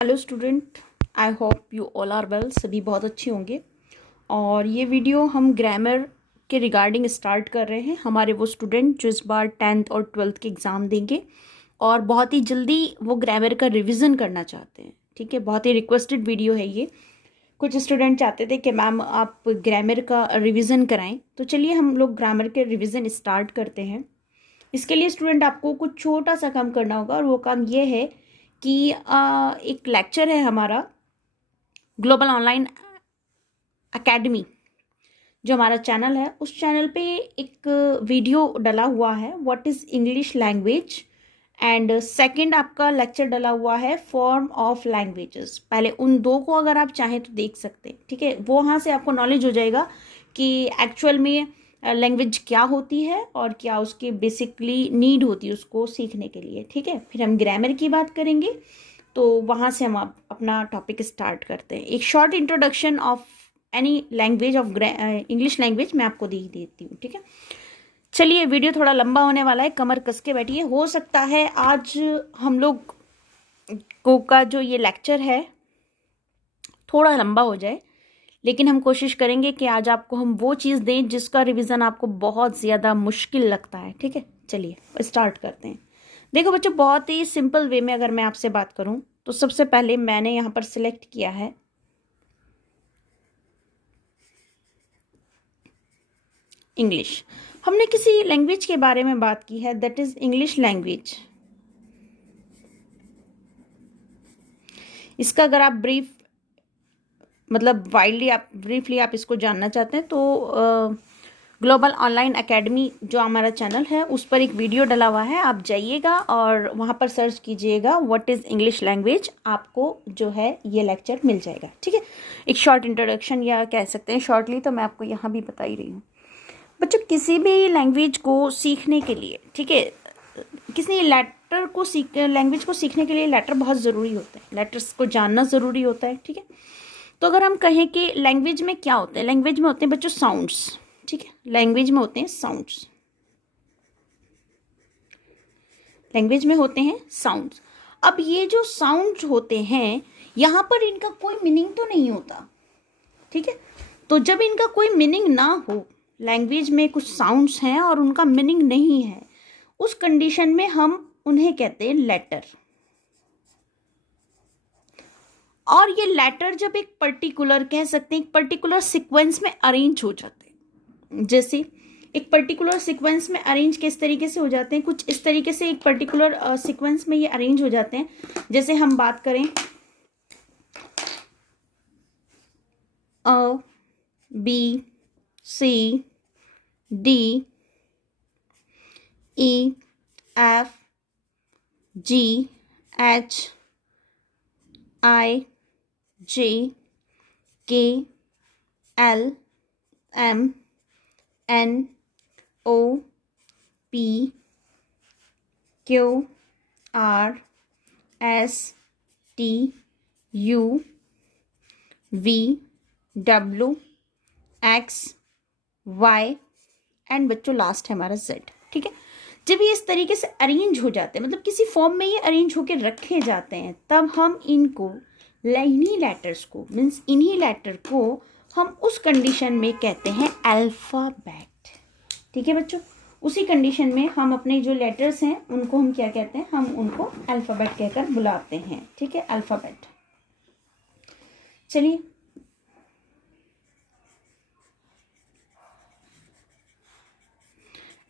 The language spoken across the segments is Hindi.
Hello student, I hope you all are well. सभी बहुत अच्छे होंगे। और ये वीडियो हम ग्रामर के रिगार्डिंग स्टार्ट कर रहे हैं। हमारे वो स्टूडेंट जो इस बार 10th और 12th के एग्ज़ाम देंगे और बहुत ही जल्दी वो ग्रामर का रिवीजन करना चाहते हैं। ठीक है, बहुत ही रिक्वेस्टेड वीडियो है ये। कुछ स्टूडेंट चाहते थे कि मैम आप ग्रामर का रिवीजन कराएं, तो चलिए हम लोग ग्रामर के रिवीजन स्टार्ट करते हैं। इसके लिए स्टूडेंट आपको कुछ छोटा सा काम करना होगा, और वो काम ये है कि एक लेक्चर है हमारा ग्लोबल ऑनलाइन एकेडमी, जो हमारा चैनल है, उस चैनल पे एक वीडियो डला हुआ है what is English language, and second आपका लेक्चर डला हुआ है फॉर्म ऑफ लैंग्वेजेस। पहले उन दो को अगर आप चाहें तो देख सकते हैं। ठीक है, वो वहाँ से आपको नॉलेज हो जाएगा कि एक्चुअल में लैंग्वेज क्या होती है और क्या उसके बेसिकली नीड होती है उसको सीखने के लिए। ठीक है, फिर हम ग्रामर की बात करेंगे, तो वहाँ से हम अपना टॉपिक स्टार्ट करते हैं। एक short introduction of any language of English language मैं आपको दे देती हूँ। ठीक है, चलिए वीडियो थोड़ा लंबा होने वाला है, कमर कस के बैठिए। हो सकता है आज हम लोग को का जो ये लेक्चर है थोड़ा लंबा हो जाए, लेकिन हम कोशिश करेंगे कि आज आपको हम वो चीज़ दें जिसका रिवीजन आपको बहुत ज़्यादा मुश्किल लगता है। ठीक है, चलिए स्टार्ट करते हैं। देखो बच्चों, बहुत ही सिंपल वे में अगर मैं आपसे बात करूं तो सबसे पहले मैंने यहाँ पर सिलेक्ट किया है इंग्लिश। हमने किसी लैंग्वेज के बारे में बात की है, दैट इज इंग्लिश लैंग्वेज। इसका अगर आप ब्रीफली आप इसको जानना चाहते हैं तो ग्लोबल ऑनलाइन एकेडमी जो हमारा चैनल है उस पर एक वीडियो डला हुआ है, आप जाइएगा और वहाँ पर सर्च कीजिएगा व्हाट इज़ इंग्लिश लैंग्वेज, आपको जो है ये लेक्चर मिल जाएगा। ठीक है, एक शॉर्ट इंट्रोडक्शन या कह सकते हैं शॉर्टली, तो मैं आपको यहाँ भी बता ही रही हूँ। बच्चों, किसी भी लैंग्वेज को सीखने के लिए, ठीक है, किसी लैंग्वेज को सीखने के लिए लेटर बहुत ज़रूरी होता है, लेटर्स को जानना ज़रूरी होता है। ठीक है, तो अगर हम कहें कि लैंग्वेज में क्या होता है, लैंग्वेज में होते हैं बच्चों साउंड्स। ठीक है, लैंग्वेज में होते हैं साउंड्स, लैंग्वेज में होते हैं साउंड्स। अब ये जो साउंड्स होते हैं यहाँ पर इनका कोई मीनिंग तो नहीं होता। ठीक है, तो जब इनका कोई मीनिंग ना हो, लैंग्वेज में कुछ साउंड्स हैं और उनका मीनिंग नहीं है, उस कंडीशन में हम उन्हें कहते हैं लेटर। और ये लेटर जब एक पर्टिकुलर कह सकते हैं एक पर्टिकुलर सीक्वेंस में अरेंज हो जाते हैं, जैसे एक पर्टिकुलर सीक्वेंस में अरेंज किस तरीके से हो जाते हैं, कुछ इस तरीके से एक पर्टिकुलर सीक्वेंस में ये अरेंज हो जाते हैं। जैसे हम बात करें A B C D E F G H I J K L M N O P Q R S T U V W X Y and बच्चों लास्ट है हमारा Z। ठीक है, जब ये इस तरीके से अरेंज हो जाते हैं, मतलब किसी फॉर्म में ये अरेंज होकर रखे जाते हैं, तब हम इनको इन्हीं लेटर्स को मीन्स इन्हीं लेटर को हम उस कंडीशन में कहते हैं अल्फ़ाबेट। ठीक है बच्चों, उसी कंडीशन में हम अपने जो लेटर्स हैं उनको हम क्या कहते हैं, हम उनको अल्फ़ाबेट कहकर बुलाते हैं। ठीक है, अल्फ़ाबेट। चलिए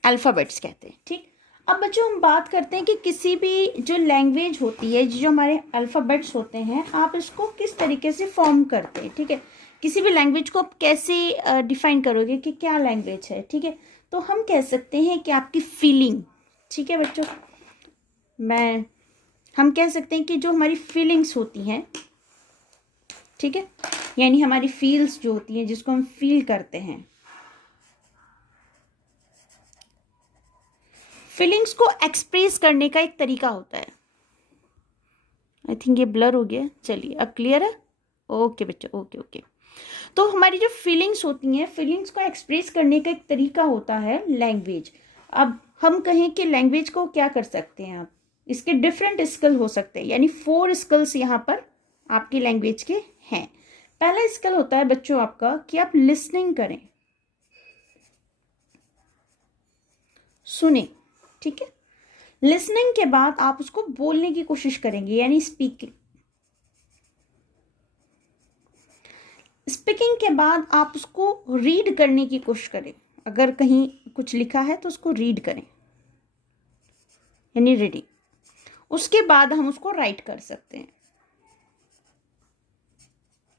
अल्फ़ाबेट्स कहते हैं। ठीक, अब बच्चों हम बात करते हैं कि किसी भी जो लैंग्वेज होती है, जो हमारे अल्फ़ाबेट्स होते हैं, आप इसको किस तरीके से फॉर्म करते हैं। ठीक है, किसी भी लैंग्वेज को आप कैसे डिफाइन करोगे कि क्या लैंग्वेज है। ठीक है, तो हम कह सकते हैं कि आपकी फीलिंग। ठीक है बच्चों, हम कह सकते हैं कि जो हमारी फीलिंग्स होती हैं, ठीक है, यानी हमारी फील्स जो होती हैं जिसको हम फील करते हैं, फीलिंग्स को एक्सप्रेस करने का एक तरीका होता है। आई थिंक ये ब्लर हो गया, चलिए अब क्लियर है। ओके बच्चों, ओके ओके। तो हमारी जो फीलिंग्स होती हैं, फीलिंग्स को एक्सप्रेस करने का एक तरीका होता है लैंग्वेज। अब हम कहें कि लैंग्वेज को क्या कर सकते हैं आप, इसके डिफरेंट स्किल हो सकते हैं, यानी 4 स्किल्स यहाँ पर आपकी लैंग्वेज के हैं। पहला स्किल होता है बच्चों आपका कि आप लिसनिंग करें, सुने, ठीक है। लिसनिंग के बाद आप उसको बोलने की कोशिश करेंगे, यानी स्पीकिंग। स्पीकिंग के बाद आप उसको रीड करने की कोशिश करें। अगर कहीं कुछ लिखा है तो उसको रीड करें, यानी रीडिंग। उसके बाद हम उसको राइट कर सकते हैं,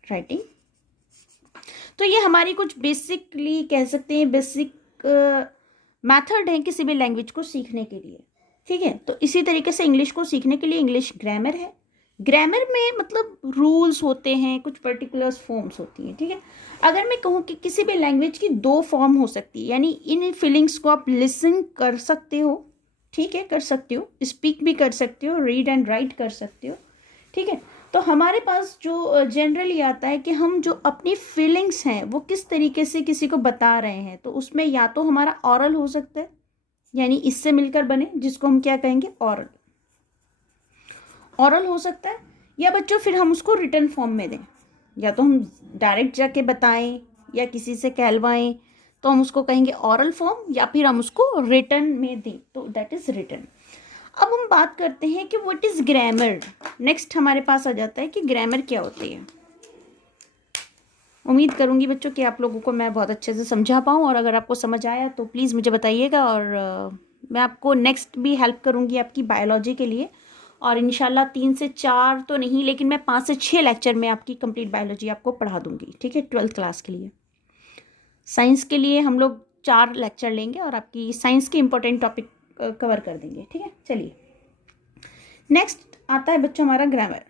राइटिंग। तो ये हमारी कुछ बेसिकली कह सकते हैं बेसिक मेथड है किसी भी लैंग्वेज को सीखने के लिए, ठीक है। तो इसी तरीके से इंग्लिश को सीखने के लिए इंग्लिश ग्रामर है। ग्रामर में मतलब रूल्स होते हैं, कुछ पर्टिकुलर फॉर्म्स होती हैं, ठीक है। अगर मैं कहूँ कि किसी भी लैंग्वेज की दो फॉर्म हो सकती है, यानी इन फीलिंग्स को आप लिसन कर सकते हो, ठीक है, कर सकते हो, स्पीक भी कर सकते हो, रीड एंड राइट कर सकते हो, ठीक है। तो हमारे पास जो जनरली आता है कि हम जो अपनी फीलिंग्स हैं वो किस तरीके से किसी को बता रहे हैं, तो उसमें या तो हमारा ऑरल हो सकता है, यानी इससे मिलकर बने, जिसको हम क्या कहेंगे, ऑरल। ऑरल हो सकता है, या बच्चों फिर हम उसको रिटर्न फॉर्म में दें, या तो हम डायरेक्ट जाके बताएं या किसी से कहलवाएं, तो हम उसको कहेंगे ऑरल फॉर्म, या फिर हम उसको रिटर्न में दें, तो दैट इज रिटर्न। अब हम बात करते हैं कि व्हाट इज ग्रामर। नेक्स्ट हमारे पास आ जाता है कि ग्रामर क्या होती है। उम्मीद करूंगी बच्चों कि आप लोगों को मैं बहुत अच्छे से समझा पाऊँ, और अगर आपको समझ आया तो प्लीज़ मुझे बताइएगा, और मैं आपको नेक्स्ट भी हेल्प करूंगी आपकी बायोलॉजी के लिए। और इंशाल्लाह 3 से 4 तो नहीं, लेकिन मैं 5 से 6 लेक्चर में आपकी कंप्लीट बायोलॉजी आपको पढ़ा दूंगी, ठीक है, 12th क्लास के लिए। साइंस के लिए हम लोग 4 लेक्चर लेंगे और आपकी साइंस के इंपॉर्टेंट टॉपिक कवर कर देंगे, ठीक है। चलिए नेक्स्ट आता है बच्चों हमारा ग्रामर।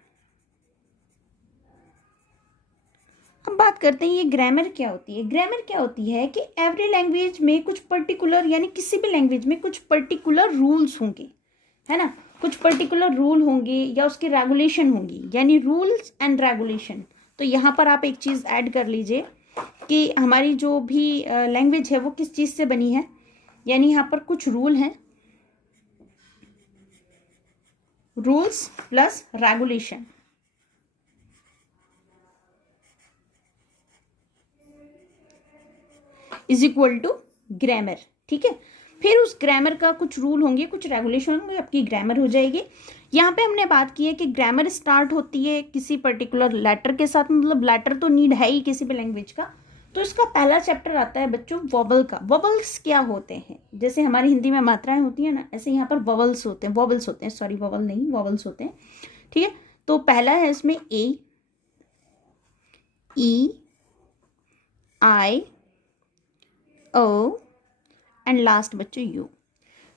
अब बात करते हैं ये ग्रामर क्या होती है। ग्रामर क्या होती है कि एवरी लैंग्वेज में कुछ पर्टिकुलर, यानी किसी भी लैंग्वेज में कुछ पर्टिकुलर रूल्स होंगे, है ना, कुछ पर्टिकुलर रूल होंगे या उसकी रेगुलेशन होंगी, यानी रूल्स एंड रेगुलेशन। तो यहाँ पर आप एक चीज़ ऐड कर लीजिए कि हमारी जो भी लैंग्वेज है वो किस चीज़ से बनी है, यानी यहाँ पर कुछ रूल हैं, rules plus regulation is equal to grammar, ठीक है। फिर उस ग्रामर का कुछ रूल होंगे, कुछ रेगुलेशन होंगे, आपकी ग्रामर हो जाएगी। यहाँ पे हमने बात की है कि ग्रामर स्टार्ट होती है किसी पर्टिकुलर लेटर के साथ, मतलब लेटर तो नीड है ही किसी भी लैंग्वेज का। तो इसका पहला चैप्टर आता है बच्चों वोवल का। वोवल्स क्या होते हैं, जैसे हमारी हिंदी में मात्राएं होती है ना, ऐसे यहाँ पर वोवल्स होते हैं, वोवल्स होते हैं, सॉरी वोवल नहीं, वोवल्स होते हैं, ठीक है। तो पहला है इसमें ए, ई, आई, ओ एंड लास्ट बच्चों यू।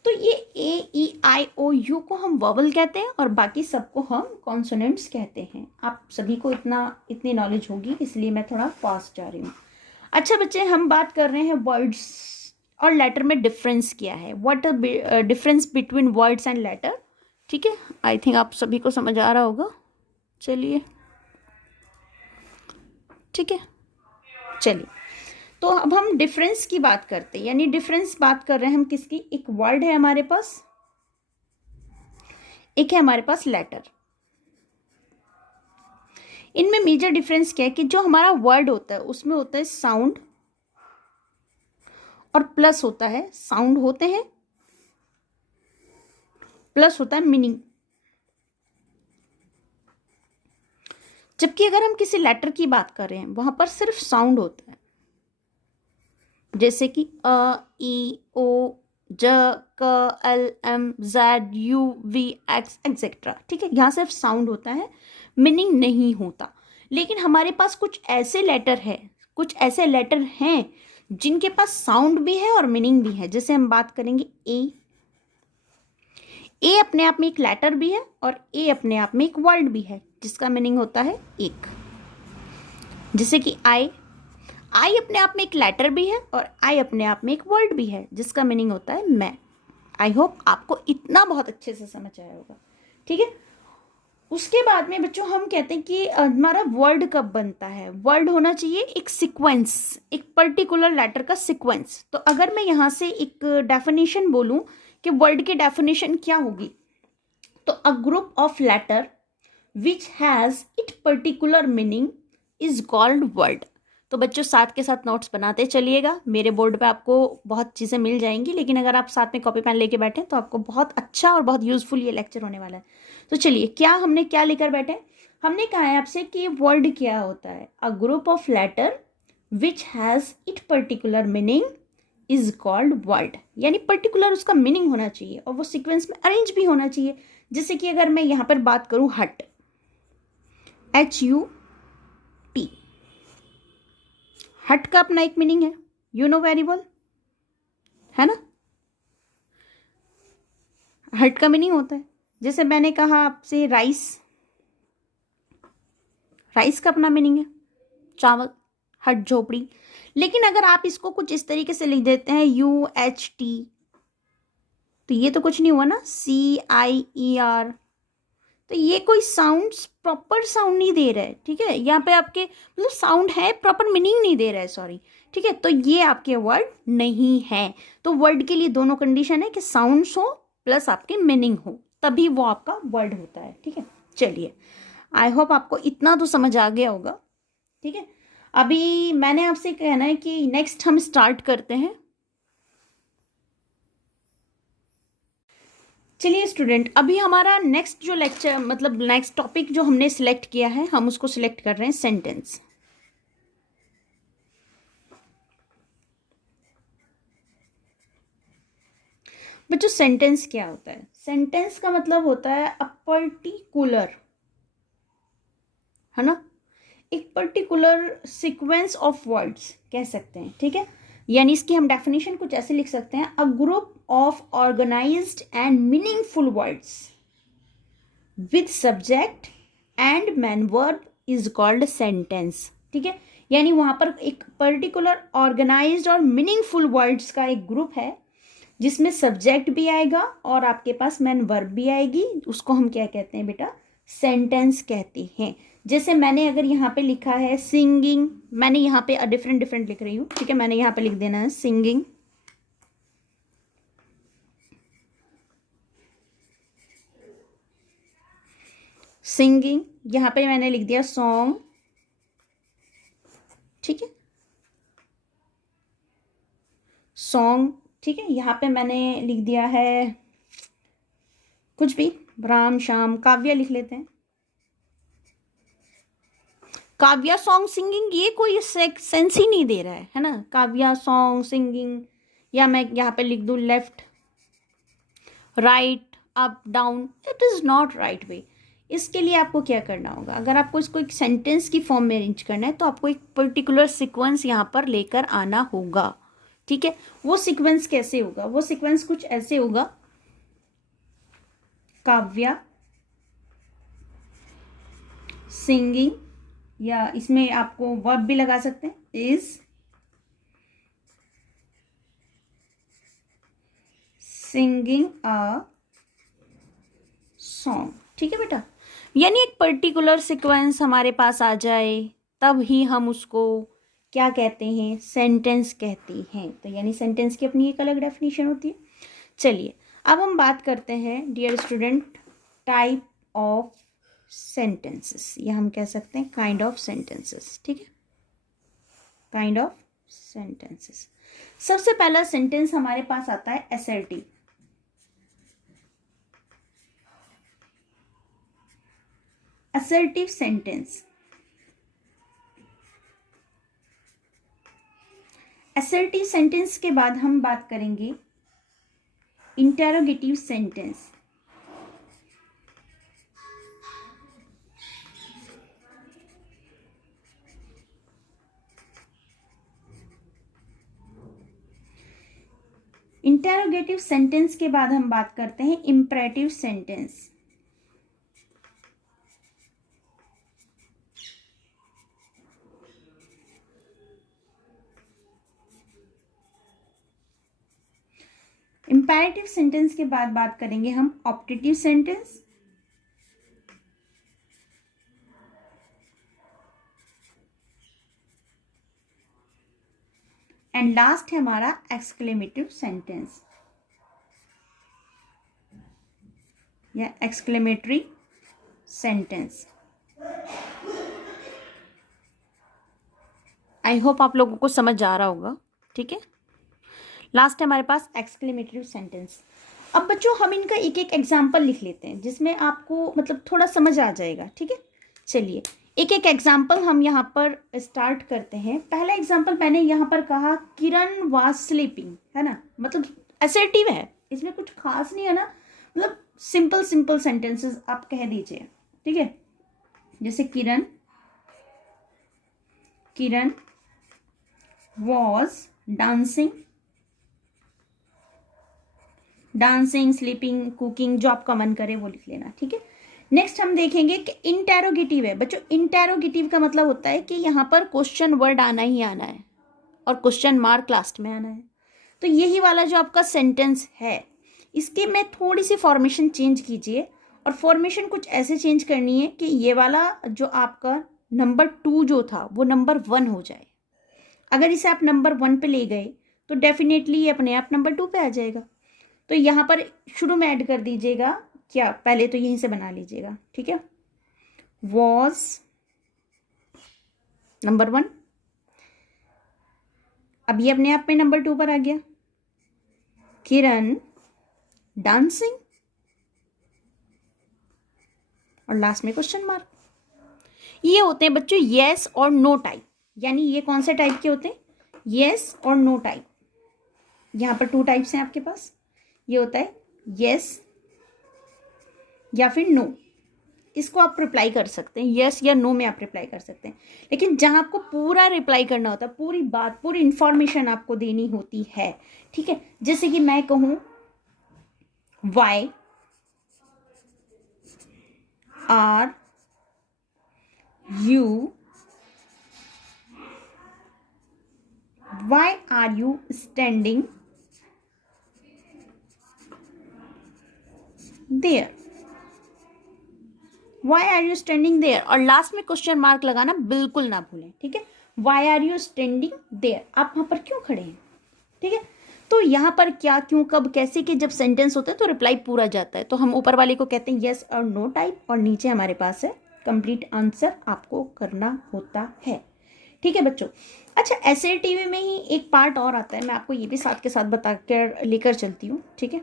तो ये ए, ई, आई, ओ, यू को हम वोवल कहते हैं और बाकी सबको हम कॉन्सोनेंट्स कहते हैं। आप सभी को इतनी नॉलेज होगी, इसलिए मैं थोड़ा फास्ट जा रही हूँ। अच्छा बच्चे, हम बात कर रहे हैं वर्ड्स और लेटर में डिफरेंस क्या है, what difference between words and later, ठीक है। आई थिंक आप सभी को समझ आ रहा होगा। चलिए ठीक है, चलिए तो अब हम डिफरेंस की बात करते हैं, यानी डिफरेंस बात कर रहे हैं हम किसकी, एक वर्ड है हमारे पास, एक है हमारे पास लेटर। इनमें मेजर डिफरेंस क्या है कि जो हमारा वर्ड होता है उसमें होता है साउंड और प्लस होता है, साउंड होते हैं प्लस होता है मीनिंग। जबकि अगर हम किसी लेटर की बात कर रहे हैं वहां पर सिर्फ साउंड होता है, जैसे कि अ, ई, ओ, ज, क, L, M, Z, U, V, X etcetera, ठीक है। यहाँ सिर्फ साउंड होता है, मीनिंग नहीं होता। लेकिन हमारे पास कुछ ऐसे लेटर है, कुछ ऐसे लेटर हैं जिनके पास साउंड भी है और मीनिंग भी है। जैसे हम बात करेंगे ए अपने आप में एक लेटर भी है और ए अपने आप में एक वर्ड भी है जिसका मीनिंग होता है एक। जैसे कि आई अपने आप में एक लेटर भी है और आई अपने आप में एक वर्ड भी है जिसका मीनिंग होता है मैं। आई होप आपको इतना बहुत अच्छे से समझ आया होगा, ठीक है। उसके बाद में बच्चों हम कहते हैं कि हमारा वर्ड कब बनता है। वर्ड होना चाहिए एक सीक्वेंस, एक पर्टिकुलर लेटर का सीक्वेंस। तो अगर मैं यहाँ से एक डेफिनेशन बोलूँ कि वर्ड की डेफिनेशन क्या होगी, तो a group of letter which has it particular meaning is called word. तो बच्चों साथ के साथ नोट्स बनाते चलिएगा, मेरे बोर्ड पे आपको बहुत चीज़ें मिल जाएंगी, लेकिन अगर आप साथ में कॉपी पेन लेके बैठे तो आपको बहुत अच्छा और बहुत यूजफुल ये लेक्चर होने वाला है। तो चलिए, हमने क्या लेकर बैठे, हमने कहा है आपसे कि वर्ड क्या होता है, a group of letter which has it particular meaning is called word. यानी पर्टिकुलर उसका मीनिंग होना चाहिए और वो सीक्वेंस में अरेंज भी होना चाहिए। जैसे कि अगर मैं यहाँ पर बात करूँ हट, HUT, हट का अपना एक मीनिंग है, यू नो वेरी वेल, है ना। हट का मीनिंग होता है, जैसे मैंने कहा आपसे राइस, राइस का अपना मीनिंग है चावल, हट झोपड़ी। लेकिन अगर आप इसको कुछ इस तरीके से लिख देते हैं UHT, तो ये तो कुछ नहीं हुआ ना, CIER, तो ये कोई साउंड, प्रॉपर साउंड नहीं दे रहा है, ठीक है। यहाँ पे आपके मतलब साउंड है, प्रॉपर मीनिंग नहीं दे रहा है, सॉरी, ठीक है। तो ये आपके वर्ड नहीं है। तो वर्ड के लिए दोनों कंडीशन है कि साउंड्स हो प्लस आपके मीनिंग हो, तभी वो आपका वर्ड होता है, ठीक है। चलिए, आई होप आपको इतना तो समझ आ गया होगा, ठीक है। अभी मैंने आपसे कहना है कि नेक्स्ट हम स्टार्ट करते हैं। चलिए स्टूडेंट, अभी हमारा नेक्स्ट जो लेक्चर, मतलब नेक्स्ट टॉपिक जो हमने सिलेक्ट किया है, हम उसको सिलेक्ट कर रहे हैं सेंटेंस। बच्चों सेंटेंस क्या होता है, सेंटेंस का मतलब होता है अ पर्टिकुलर, है ना, एक पर्टिकुलर सीक्वेंस ऑफ वर्ड्स कह सकते हैं, ठीक है। यानी इसकी हम डेफिनेशन कुछ ऐसे लिख सकते हैं, a group of organised and meaningful words with subject and main verb is called sentence, ठीक है। यानी वहां पर एक पर्टिकुलर ऑर्गेनाइज्ड और मीनिंगफुल वर्ड्स का एक ग्रुप है जिसमें सब्जेक्ट भी आएगा और आपके पास मैन वर्ब भी आएगी, उसको हम क्या कहते हैं बेटा, सेंटेंस कहते हैं। जैसे मैंने अगर यहाँ पे लिखा है सिंगिंग, मैंने यहाँ पे डिफरेंट डिफरेंट लिख रही हूँ, ठीक है। मैंने यहाँ पे लिख देना है सिंगिंग, सिंगिंग, यहाँ पे मैंने लिख दिया सॉन्ग, ठीक है, सॉन्ग, ठीक है। यहाँ पे मैंने लिख दिया है कुछ भी, राम श्याम, काव्या लिख लेते हैं, काव्या सॉन्ग सिंगिंग, ये कोई सेंस ही नहीं दे रहा है ना, काव्या सॉन्ग सिंगिंग। या मैं यहाँ पे लिख दूँ left right up down, it is not right way. इसके लिए आपको क्या करना होगा, अगर आपको इसको एक सेंटेंस की फॉर्म में अरेंज करना है तो आपको एक पर्टिकुलर सीक्वेंस यहाँ पर लेकर आना होगा, ठीक है। वो सीक्वेंस कैसे होगा, वो सीक्वेंस कुछ ऐसे होगा, काव्या सिंगिंग, या इसमें आपको वर्ब भी लगा सकते हैं, इज सिंगिंग अ सॉन्ग, ठीक है बेटा। यानी एक पर्टिकुलर सीक्वेंस हमारे पास आ जाए तब ही हम उसको क्या कहते हैं, सेंटेंस कहते हैं। तो यानी सेंटेंस की अपनी एक अलग डेफिनेशन होती है। चलिए अब हम बात करते हैं dear student, type of sentences, या हम कह सकते हैं काइंड ऑफ सेंटेंसेस, ठीक है, काइंड ऑफ सेंटेंसेस। सबसे पहला सेंटेंस हमारे पास आता है assertive. Assertive sentence, assertive sentence के बाद हम बात करेंगे इंटेरोगेटिव सेंटेंस। इंटेरोगेटिव सेंटेंस के बाद हम बात करते हैं इंपरेटिव सेंटेंस। इंपैरेटिव सेंटेंस के बाद बात करेंगे हम ऑप्टेटिव सेंटेंस, एंड लास्ट है हमारा एक्सक्लेमेटिव सेंटेंस या एक्सक्लेमेटरी सेंटेंस। आई होप आप लोगों को समझ आ रहा होगा, ठीक है। लास्ट है हमारे पास एक्सक्लेमेटरी सेंटेंस। अब बच्चों हम इनका एक एक एग्जाम्पल लिख लेते हैं जिसमें आपको मतलब थोड़ा समझ आ जाएगा, ठीक है। चलिए एक एक एग्जाम्पल हम यहाँ पर स्टार्ट करते हैं। पहला एग्जाम्पल मैंने यहाँ पर कहा किरण वाज स्लीपिंग, है ना, मतलब असर्टिव है, इसमें कुछ खास नहीं है ना, मतलब सिंपल सिंपल सेंटेंसेस आप कह दीजिए, ठीक है। जैसे किरण वॉज डांसिंग, स्लीपिंग, कुकिंग, जो आपका मन करे वो लिख लेना, ठीक है। नेक्स्ट हम देखेंगे कि इंटेरोगेटिव है बच्चों। इंटेरोगेटिव का मतलब होता है कि यहाँ पर क्वेश्चन वर्ड आना ही आना है और क्वेश्चन मार्क लास्ट में आना है। तो यही वाला जो आपका सेंटेंस है इसके में थोड़ी सी फॉर्मेशन चेंज कीजिए, और फॉर्मेशन कुछ ऐसे चेंज करनी है कि ये वाला जो आपका नंबर 2 जो था वो नंबर 1 हो जाए। अगर इसे आप नंबर 1 पे ले गए तो डेफिनेटली ये अपने आप नंबर 2 पे आ जाएगा। तो यहाँ पर शुरू में ऐड कर दीजिएगा क्या, पहले तो यहीं से बना लीजिएगा, ठीक है। वॉज नंबर 1, अब ये अपने आप में नंबर 2 पर आ गया। किरण डांसिंग, और लास्ट में क्वेश्चन मार्क। ये होते हैं बच्चों येस और नो टाइप, यानी ये कौन से टाइप के होते हैं, येस और नो टाइप। यहाँ पर 2 टाइप्स हैं आपके पास, ये होता है येस या फिर नो। इसको आप रिप्लाई कर सकते हैं, येस या नो में आप रिप्लाई कर सकते हैं। लेकिन जहां आपको पूरा रिप्लाई करना होता है, पूरी बात, पूरी इंफॉर्मेशन आपको देनी होती है, ठीक है। जैसे कि मैं कहूं why are you standing there, why are you standing there, और लास्ट में क्वेश्चन मार्क लगाना बिल्कुल ना भूलें, ठीक है। Why are you standing there, आप वहां पर क्यों खड़े हैं, ठीक है। तो यहाँ पर क्या, क्यों, कब, कैसे के जब सेंटेंस होता है तो रिप्लाई पूरा जाता है। तो हम ऊपर वाले को कहते हैं येस और नो टाइप, और नीचे हमारे पास है कंप्लीट आंसर आपको करना होता है, ठीक है बच्चों। अच्छा एसएटीवी में ही एक पार्ट और आता है, मैं आपको ये भी साथ के साथ बता कर लेकर चलती हूँ, ठीक है।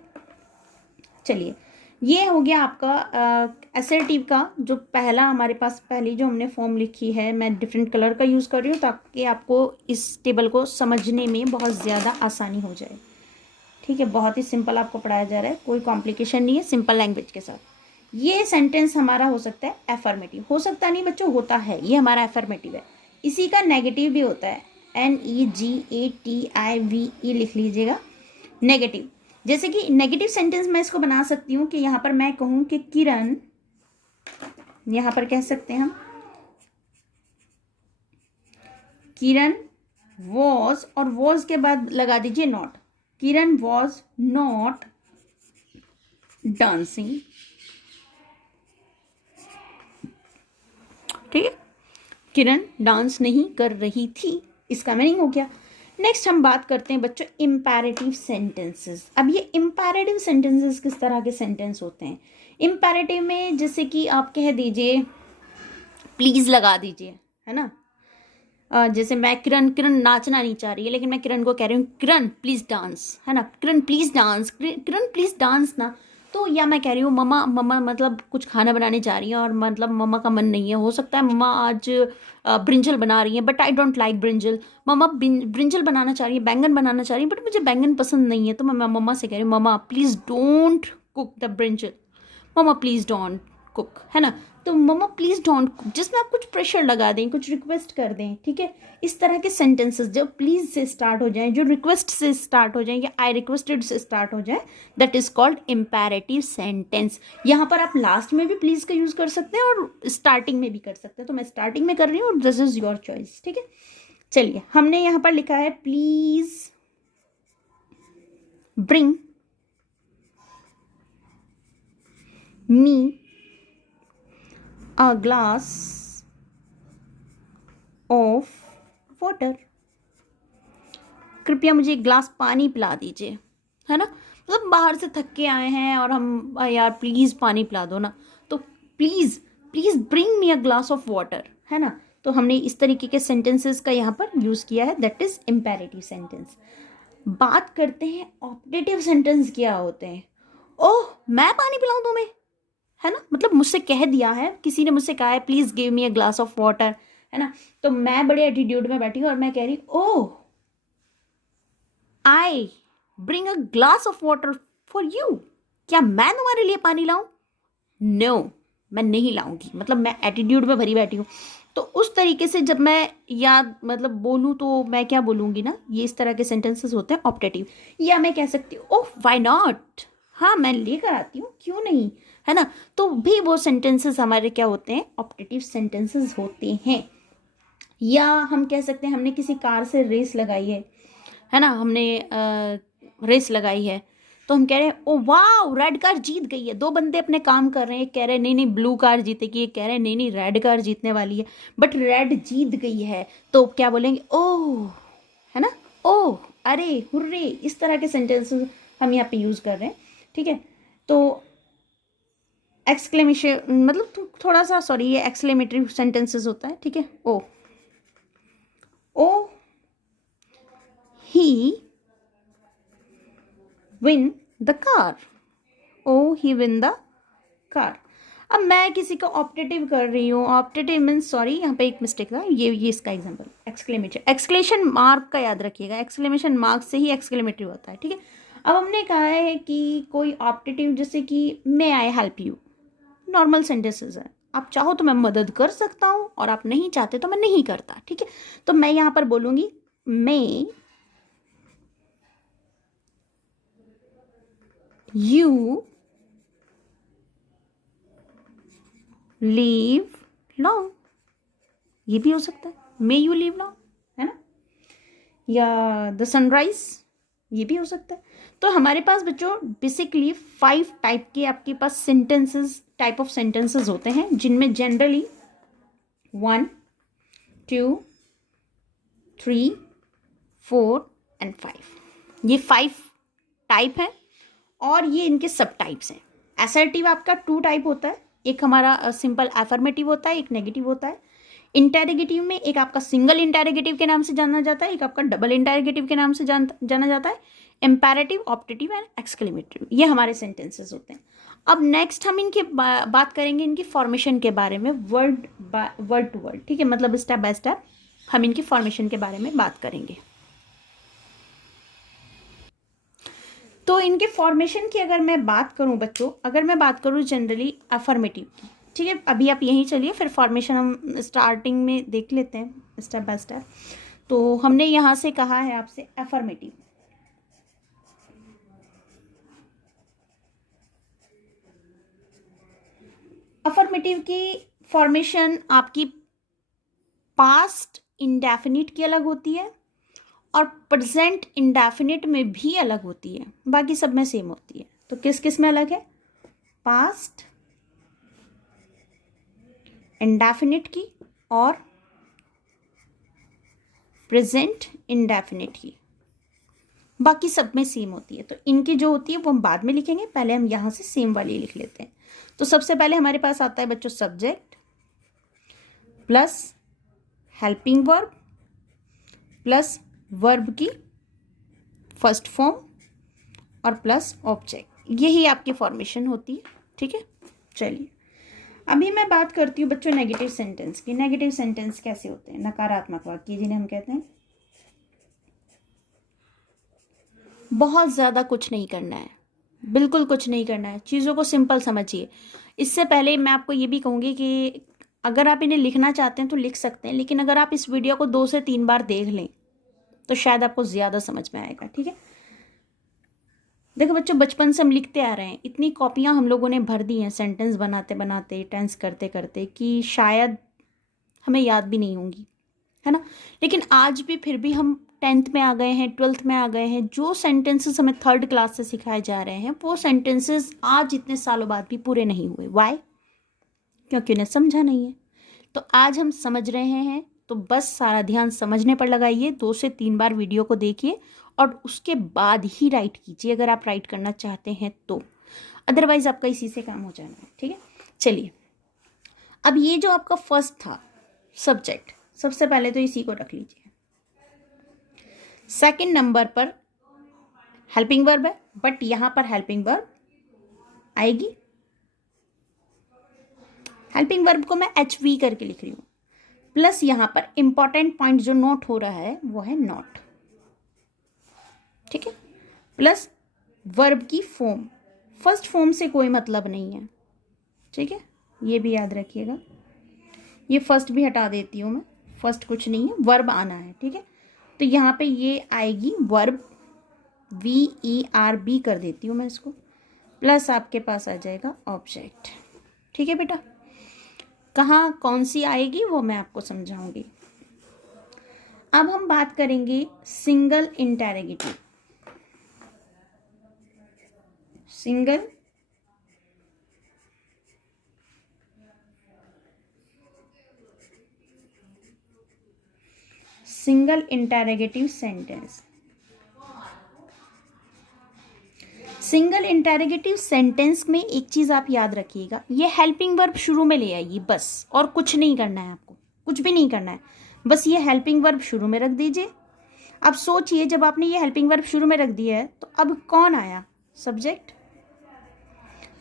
चलिए ये हो गया आपका एसएटिव का जो पहला हमारे पास, पहली जो हमने फॉर्म लिखी है, मैं डिफरेंट कलर का यूज़ कर रही हूँ ताकि आपको इस टेबल को समझने में बहुत ज़्यादा आसानी हो जाए, ठीक है। बहुत ही सिंपल आपको पढ़ाया जा रहा है, कोई कॉम्प्लिकेशन नहीं है, सिंपल लैंग्वेज के साथ। ये सेंटेंस हमारा हो सकता है एफर्मेटिव, हो सकता नहीं बच्चों, होता है, ये हमारा एफर्मेटिव है। इसी का नेगेटिव भी होता है, NEGATIVE लिख लीजिएगा, नेगेटिव। जैसे कि नेगेटिव सेंटेंस मैं इसको बना सकती हूँ कि यहाँ पर मैं कहूँ कि किरण, यहाँ पर कह सकते हैं हम किरण वॉज, और वॉज के बाद लगा दीजिए not, Kiran was not dancing, ठीक है। किरण डांस नहीं कर रही थी, इसका मीनिंग हो गया। नेक्स्ट हम बात करते हैं बच्चों इम्पैरेटिव सेंटेंसेस। अब ये इम्पैरेटिव सेंटेंसेस किस तरह के सेंटेंस होते हैं। इम्पैरेटिव में जैसे कि आप कह दीजिए प्लीज़ लगा दीजिए, है ना। जैसे मैं किरण नाचना नहीं चाह रही है, लेकिन मैं किरण को कह रही हूँ किरण प्लीज़ डांस, है ना, Kiran please dance, Kiran please dance ना। तो या मैं कह रही हूँ मम्मा मतलब कुछ खाना बनाने जा रही हैं और मतलब मम्मा का मन नहीं है, हो सकता है मम्मा आज ब्रिंजल बना रही हैं but I don't like brinjal, mama brinjal बनाना चाह रही है, बैंगन बनाना चाह रही है बट मुझे बैंगन पसंद नहीं है। तो मैं मम्मा से कह रही हूँ mama please don't cook the brinjal, mama please don't cook, है ना। तो मम्मा प्लीज़ डोंट कुक, जिसमें आप कुछ प्रेशर लगा दें, कुछ रिक्वेस्ट कर दें, ठीक है। इस तरह के सेंटेंसेस जो प्लीज़ से स्टार्ट हो जाएं, जो रिक्वेस्ट से स्टार्ट हो जाएं या आई रिक्वेस्टेड से स्टार्ट हो जाए, दैट इज़ कॉल्ड इम्पैरेटिव सेंटेंस। यहाँ पर आप लास्ट में भी प्लीज़ का यूज़ कर सकते हैं और स्टार्टिंग में भी कर सकते हैं। तो मैं स्टार्टिंग में कर रही हूँ और दिस इज़ योर चॉइस, ठीक है। चलिए हमने यहाँ पर लिखा है please bring me a glass of water, कृपया मुझे एक ग्लास पानी पिला दीजिए, है ना। मतलब बाहर से थक के आए हैं और हम यार प्लीज़ पानी पिला दो ना। तो please please bring me a glass of water, है ना। तो हमने इस तरीके के सेंटेंसेस का यहाँ पर यूज़ किया है, दैट इज़ इम्पेरेटिव सेंटेंस। बात करते हैं ऑप्टेटिव सेंटेंस क्या होते हैं। ओह मैं पानी पिलाऊं तुम्हें, है ना, मतलब मुझसे कह दिया है, किसी ने मुझसे कहा है please give me a glass of water, है ना, तो मैं बड़े एटीट्यूड में बैठी हूँ और मैं कह रही oh I bring a glass of water for you, क्या मैं तुम्हारे लिए पानी लाऊं? नो, मैं नहीं लाऊंगी, मतलब मैं एटीट्यूड में भरी बैठी हूँ। तो उस तरीके से जब मैं याद मतलब बोलूँ तो मैं क्या बोलूँगी ना, ये इस तरह के सेंटेंसेस होते हैं ऑप्टेटिव। या मैं कह सकती हूँ ओह व्हाई नॉट, हाँ मैं लेकर आती हूँ, क्यों नहीं, है ना। तो भी वो सेंटेंसेस हमारे क्या होते हैं, ऑप्टेटिव सेंटेंसेस होते हैं। या हम कह सकते हैं हमने किसी कार से रेस लगाई है ना, हमने रेस लगाई है, तो हम कह रहे हैं ओ वाह रेड कार जीत गई है। दो बंदे अपने काम कर रहे हैं, एक कह रहे हैं नहीं नहीं ब्लू कार जीतेगी, एक कह रहे हैं नहीं नहीं रेड कार जीतने वाली है, बट रेड जीत गई है, तो क्या बोलेंगे ओह, है ना, ओह अरे हुर्रे, इस तरह के सेंटेंसेस हम यहाँ पे यूज़ कर रहे हैं, ठीक है। तो एक्सक्लेमेशन मतलब थोड़ा सा सॉरी, ये एक्सक्लेमेटरी सेंटेंसेस होता है, ठीक है। Oh he win the car, oh he win the car. अब मैं किसी को ऑप्टेटिव कर रही हूँ, ऑप्टेटिव मीन्स सॉरी यहाँ पे एक मिस्टेक था, ये इसका एग्जांपल एक्सक्लेमेशन, एक्सक्लेमेशन मार्क का याद रखिएगा, एक्सक्लेमेशन मार्क से ही एक्सक्लेमेटरी होता है, ठीक है। अब हमने कहा है कि कोई ऑप्टेटिव जैसे कि may I help you, normal sentences है, आप चाहो तो मैं मदद कर सकता हूँ और आप नहीं चाहते तो मैं नहीं करता, ठीक है। तो मैं यहाँ पर बोलूँगी मे यू लीव लॉन्ग, ये भी हो सकता है, मे यू लीव लॉन्ग, है ना। या द सनराइज, ये भी हो सकता है। तो हमारे पास बच्चों बेसिकली 5 टाइप के आपके पास सेंटेंसेस, टाइप ऑफ सेंटेंसेस होते हैं, जिनमें जनरली 1 2 3 4 एंड 5, ये 5 टाइप हैं और ये इनके सब टाइप्स हैं। असर्टिव आपका 2 टाइप होता है, एक हमारा सिंपल एफर्मेटिव होता है, एक नेगेटिव होता है। इंटेरोगेटिव में एक आपका सिंगल इंटेरोगेटिव के नाम से जाना जाता है, एक आपका डबल इंटेरोगेटिव के नाम से जाना जाता है। इम्पेरेटिव, ऑप्टेटिव एंड एक्सक्लेमेटिव, ये हमारे सेंटेंसेस होते हैं। अब नेक्स्ट हम इनके बात करेंगे इनकी फॉर्मेशन के बारे में, वर्ड टू वर्ड, ठीक है, मतलब स्टेप बाय स्टेप हम इनकी फॉर्मेशन के बारे में बात करेंगे। तो इनके फॉर्मेशन की अगर मैं बात करूं बच्चों, अगर मैं बात करूं जनरली अफर्मेटिव की, ठीक है, अभी आप यहीं चलिए, फिर फॉर्मेशन हम स्टार्टिंग में देख लेते हैं स्टेप बाय स्टेप। तो हमने यहाँ से कहा है आपसे अफर्मेटिव, अफर्मेटिव की फॉर्मेशन आपकी पास्ट इंडेफिनिट की अलग होती है और प्रेजेंट इंडेफिनिट में भी अलग होती है, बाकी सब में सेम होती है। तो किस किस में अलग है, पास्ट इंडेफिनिट की और प्रेजेंट इंडेफिनिट की, बाकी सब में सेम होती है। तो इनकी जो होती है वो हम बाद में लिखेंगे, पहले हम यहाँ से सेम वाली लिख लेते हैं। तो सबसे पहले हमारे पास आता है बच्चों subject plus helping verb plus verb की फर्स्ट फॉर्म और प्लस ऑब्जेक्ट, यही आपकी फॉर्मेशन होती है, ठीक है। चलिए अभी मैं बात करती हूँ बच्चों नेगेटिव सेंटेंस की। नेगेटिव सेंटेंस कैसे होते हैं, नकारात्मक वाक्य जिन्हें हम कहते हैं। बहुत ज़्यादा कुछ नहीं करना है, बिल्कुल कुछ नहीं करना है, चीज़ों को सिंपल समझिए। इससे पहले मैं आपको ये भी कहूँगी कि अगर आप इन्हें लिखना चाहते हैं तो लिख सकते हैं, लेकिन अगर आप इस वीडियो को 2 से 3 बार देख लें तो शायद आपको ज़्यादा समझ में आएगा, ठीक है। देखो बच्चों, बचपन से हम लिखते आ रहे हैं, इतनी कॉपियाँ हम लोगों ने भर दी हैं सेंटेंस बनाते बनाते, टेंस करते करते, कि शायद हमें याद भी नहीं होंगी, है ना। लेकिन आज भी फिर भी हम 10th में आ गए हैं, 12th में आ गए हैं, जो सेंटेंसेस हमें 3rd क्लास से सिखाए जा रहे हैं वो सेंटेंसेस आज इतने सालों बाद भी पूरे नहीं हुए। वाई? क्योंकि उन्हें समझा नहीं है। तो आज हम समझ रहे हैं, तो बस सारा ध्यान समझने पर लगाइए, 2 से 3 बार वीडियो को देखिए और उसके बाद ही राइट कीजिए अगर आप राइट करना चाहते हैं तो, अदरवाइज आपका इसी से काम हो जाना है, ठीक है। चलिए अब ये जो आपका फर्स्ट था सब्जेक्ट, सबसे पहले तो इसी को रख लीजिए। सेकंड नंबर पर हेल्पिंग वर्ब है, बट यहां पर हेल्पिंग वर्ब आएगी। हेल्पिंग वर्ब को मैं HV करके लिख रही हूं, प्लस यहां पर इंपॉर्टेंट पॉइंट जो नोट हो रहा है वो है नॉट, ठीक है। प्लस वर्ब की फॉर्म, फर्स्ट फॉर्म से कोई मतलब नहीं है, ठीक है, ये भी याद रखिएगा। ये फर्स्ट भी हटा देती हूँ मैं, फर्स्ट कुछ नहीं है, वर्ब आना है, ठीक है। तो यहाँ पे ये आएगी वर्ब, VERB कर देती हूँ मैं इसको, प्लस आपके पास आ जाएगा ऑब्जेक्ट, ठीक है बेटा। कहाँ कौन सी आएगी वो मैं आपको समझाऊंगी। अब हम बात करेंगे single interrogative. Single interrogative sentence. Single interrogative sentence में एक चीज आप याद रखिएगा, ये हेल्पिंग वर्ब शुरू में ले आइए बस, और कुछ नहीं करना है आपको, कुछ भी नहीं करना है, बस ये हेल्पिंग वर्ब शुरू में रख दीजिए। अब सोचिए जब आपने ये हेल्पिंग वर्ब शुरू में रख दिया है तो अब कौन आया, सब्जेक्ट।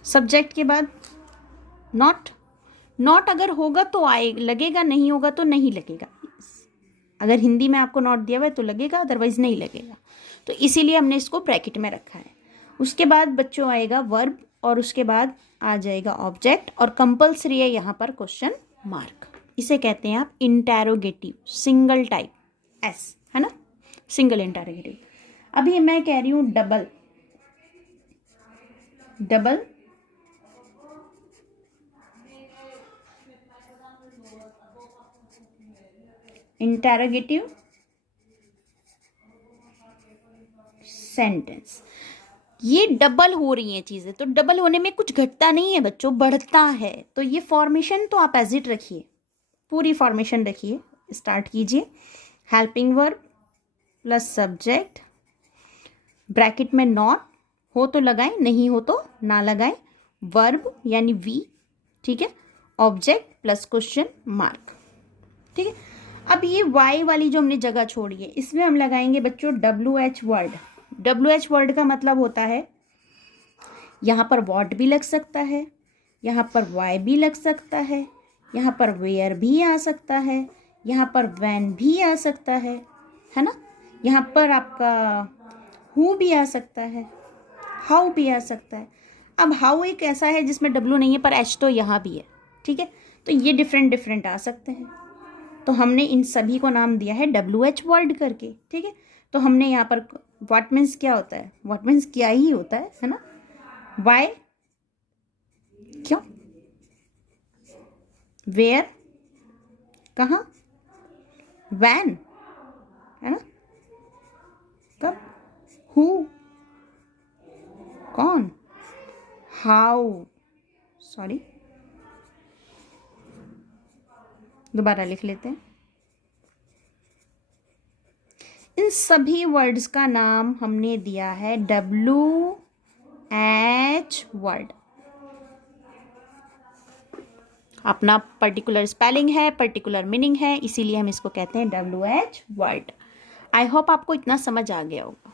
सब्जेक्ट के बाद नॉट, नॉट अगर होगा तो आए लगेगा, नहीं होगा तो नहीं लगेगा। अगर हिंदी में आपको नॉट दिया हुआ है तो लगेगा, अदरवाइज नहीं लगेगा, तो इसीलिए हमने इसको ब्रैकेट में रखा है। उसके बाद बच्चों आएगा वर्ब, और उसके बाद आ जाएगा ऑब्जेक्ट, और कंपल्सरी है यहाँ पर क्वेश्चन मार्क। इसे कहते हैं आप इंटेरोगेटिव सिंगल टाइप, एस है ना, सिंगल इंटेरोगेटिव। अभी मैं कह रही हूँ डबल, डबल इंटेरोगेटिव सेंटेंस। ये डबल हो रही हैं चीज़ें, तो डबल होने में कुछ घटता नहीं है बच्चों, बढ़ता है। तो ये फॉर्मेशन तो आप एज इट रखिए, पूरी फॉर्मेशन रखिए, स्टार्ट कीजिए। Helping verb plus subject, bracket में नॉट, हो तो लगाएं, नहीं हो तो ना लगाएं, वर्ब यानी वी, ठीक है, ऑब्जेक्ट प्लस क्वेश्चन मार्क, ठीक है। अब ये वाई वाली जो हमने जगह छोड़ी है, इसमें हम लगाएंगे बच्चों WH वर्ड। WH वर्ड का मतलब होता है, यहाँ पर वॉट भी लग सकता है, यहाँ पर वाई भी लग सकता है, यहाँ पर वेयर भी आ सकता है, यहाँ पर वैन भी आ सकता है ना, यहाँ पर आपका हु भी आ सकता है, हाउ भी आ सकता है। अब हाउ एक ऐसा है जिसमें W नहीं है पर H तो यहाँ भी है, ठीक है। तो ये डिफरेंट डिफरेंट आ सकते हैं, तो हमने इन सभी को नाम दिया है WH वर्ड करके, ठीक है। तो हमने यहाँ पर व्हाट मीन्स क्या होता है, व्हाट मीन्स क्या ही होता है ना, वाई क्यों, वेयर कहाँ, वैन है ना, कब, हु कौन, हाउ, सॉरी दोबारा लिख लेते हैं। इन सभी वर्ड्स का नाम हमने दिया है WH वर्ड। अपना पर्टिकुलर स्पेलिंग है, पर्टिकुलर मीनिंग है, इसीलिए हम इसको कहते हैं WH वर्ड। आई होप आपको इतना समझ आ गया होगा।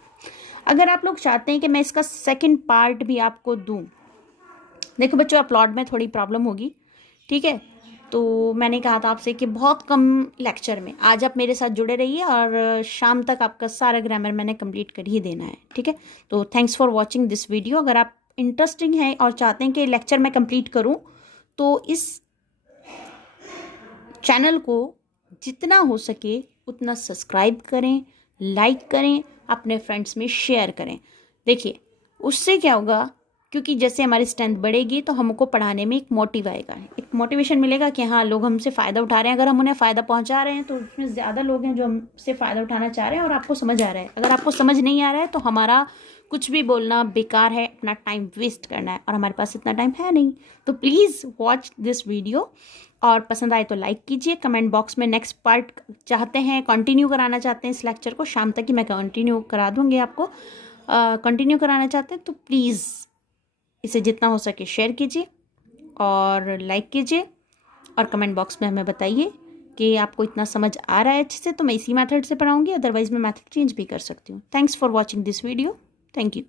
अगर आप लोग चाहते हैं कि मैं इसका सेकंड पार्ट भी आपको दूं, देखो बच्चों अपलोड में थोड़ी प्रॉब्लम होगी, ठीक है। तो मैंने कहा था आपसे कि बहुत कम लेक्चर में आज आप मेरे साथ जुड़े रहिए, और शाम तक आपका सारा ग्रामर मैंने कंप्लीट कर ही देना है, ठीक है। तो thanks for watching this video. अगर आप इंटरेस्टिंग हैं और चाहते हैं कि लेक्चर मैं कंप्लीट करूं, तो इस चैनल को जितना हो सके उतना सब्सक्राइब करें, लाइक करें, अपने फ्रेंड्स में शेयर करें। देखिए उससे क्या होगा, क्योंकि जैसे हमारी स्ट्रेंथ बढ़ेगी तो हमको पढ़ाने में एक मोटिव आएगा, एक मोटिवेशन मिलेगा कि हाँ लोग हमसे फ़ायदा उठा रहे हैं। अगर हम उन्हें फ़ायदा पहुंचा रहे हैं तो उसमें ज़्यादा लोग हैं जो हमसे फ़ायदा उठाना चाह रहे हैं, और आपको समझ आ रहा है। अगर आपको समझ नहीं आ रहा है तो हमारा कुछ भी बोलना बेकार है, अपना टाइम वेस्ट करना है, और हमारे पास इतना टाइम है नहीं। तो प्लीज़ वॉच दिस वीडियो, और पसंद आए तो लाइक कीजिए। कमेंट बॉक्स में नेक्स्ट पार्ट चाहते हैं, कंटिन्यू कराना चाहते हैं इस लेक्चर को, शाम तक ही मैं कंटिन्यू करा दूँगी आपको। कंटिन्यू कराना चाहते हैं तो प्लीज़ इसे जितना हो सके शेयर कीजिए और लाइक कीजिए, और कमेंट बॉक्स में हमें बताइए कि आपको इतना समझ आ रहा है अच्छे से, तो मैं इसी मेथड से पढ़ाऊँगी, अदरवाइज़ मैं मेथड चेंज भी कर सकती हूँ। Thanks for watching this video. Thank you.